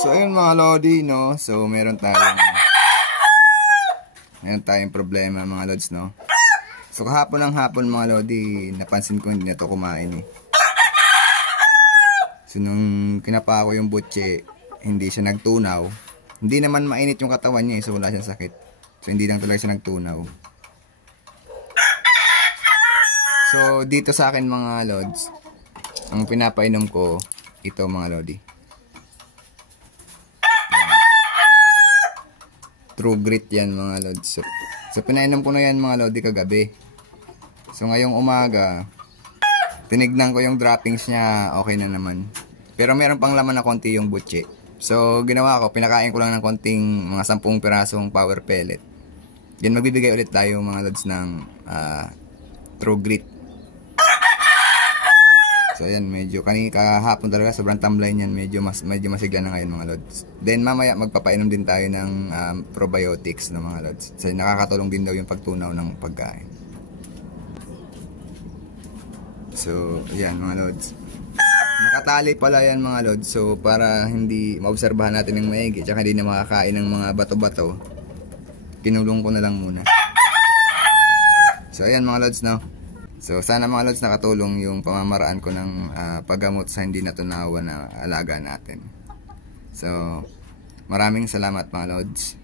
So ayun mga lodi, no. So meron tayong problema mga lods, no. So kahapon ng hapon mga lodi, napansin ko hindi na to kumain eh. So nung kinapa ko yung butche, hindi siya nagtunaw. Hindi naman mainit yung katawan niya eh, so wala siyang sakit. So hindi lang talaga siya nagtunaw. So dito sa akin mga lods, ang pinapainom ko ito mga lodi. True Grit yan mga lods. So pinainom ko na yan mga lodi kagabi. So ngayong umaga, tinignan ko yung droppings niya, okay na naman. Pero meron pang laman na konti yung butche. So ginawa ko, pinakain ko lang ng konting mga 10 pirasong power pellet. Yan magbibigay ulit tayo mga lods ng True Grit. So ayan, medyo kahapon talaga sobrang tamlay niyan, medyo masigla na ngayon mga lods. Then mamaya magpapainom din tayo ng probiotics no mga lods. So nakakatulong din daw yung pagtunaw ng pagkain. So ayan mga lods. Nakatali pala yan mga lods. So para hindi maobserbahan natin ng maigi, tsaka hindi na makakain ng mga bato-bato, kinulong ko na lang muna. So ayan mga lods no. So sana mga lods nakatulong yung pamamaraan ko ng paggamot sa hindi natunawan na alaga natin. So maraming salamat mga lods.